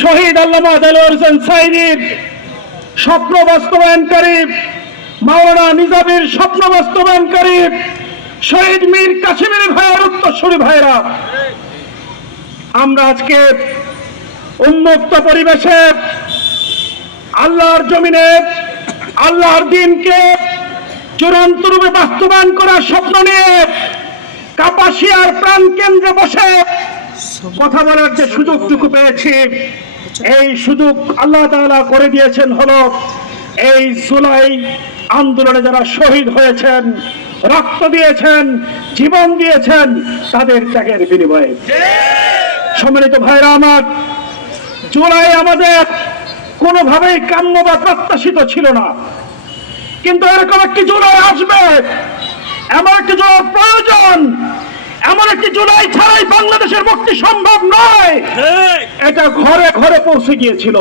শহীদ আল্লামা দেলোয়ার হোসেন সাঈদীর স্বপ্ন বাস্তবায়নকারী, মাওলানা নিজামীর স্বপ্ন বাস্তবায়নকারী শহীদ মীর কাসেমের ভাইয়ের উত্তরসূরি ভাইরা, আমরা আজকে উন্মুক্ত পরিবেশে আল্লাহর জমিনে আল্লাহর দ্বীনকে চূড়ান্ত রূপে বাস্তবায়ন করার স্বপ্ন নিয়ে কাপাসিয়ার প্রাণ কেন্দ্রে বসে কথা বলার যে সুযোগটুকু পেয়েছি, এই সুযোগ আল্লাহ তাআলা করে দিয়েছেন হলো এই জুলাই আন্দোলনে যারা শহীদ হয়েছেন, রক্ত দিয়েছেন, জীবন দিয়েছেন, তাদের ত্যাগের বিনিময়ে। সম্মানিত ভাইরা আমার, জুলাই আমাদের কোনোভাবেই কাম্য বা প্রত্যাশিত ছিল না, কিন্তু এরকম একটি জুলাই আসবে, এমন একটি জুলাই প্রয়োজন, এমন একটি জুলাই ছাড়াই বাংলাদেশের মুক্তি সম্ভব নয়, এটা ঘরে ঘরে পৌঁছে গিয়েছিল।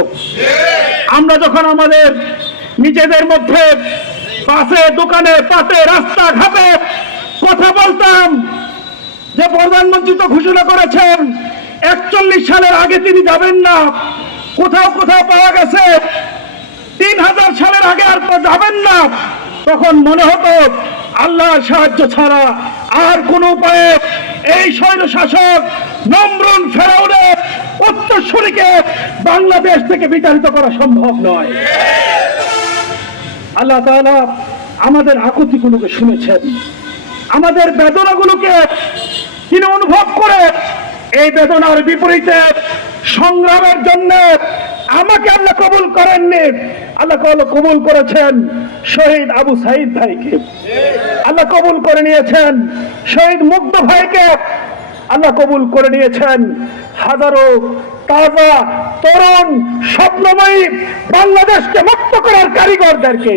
আমরা যখন আমাদের নিজেদের মধ্যে বাসে, দোকানে, পাতে, রাস্তাঘাটে কথা বলতাম যে প্রধানমন্ত্রী তো ঘোষণা করেছেন 41 সালের আগে তিনি যাবেন না, কোথাও কোথাও পাওয়া গেছে 3000 সালের আগে আর যাবেন না, তখন মনে হতো আল্লাহর সাহায্য ছাড়া আর কোন উপায়ে এই স্বৈর শাসক নমরুন ফেরাউনের উত্তরসূরিকে বাংলাদেশ থেকে বিতাড়িত করা সম্ভব নয়। আল্লাহ তাআলা আমাদের আকুতিগুলোকে শুনেছেন, আমাদের বেদনাগুলোকে তিনি অনুভব করে এই বেদনার বিপরীতে সংগ্রামের জন্য আমাকে আল্লাহ কবুল করেননি, আল্লাহ কবুল করেছেন শহীদ আবু সাঈদ ভাইকে, আল্লাহ কবুল করে নিয়েছেন শহীদ মুগ্ধ ভাইকে, আল্লাহ কবুল করে নিয়েছেন হাজারো তাজা তরুণ স্বপ্নময়ী বাংলাদেশকে মুক্ত করার কারিগরদেরকে।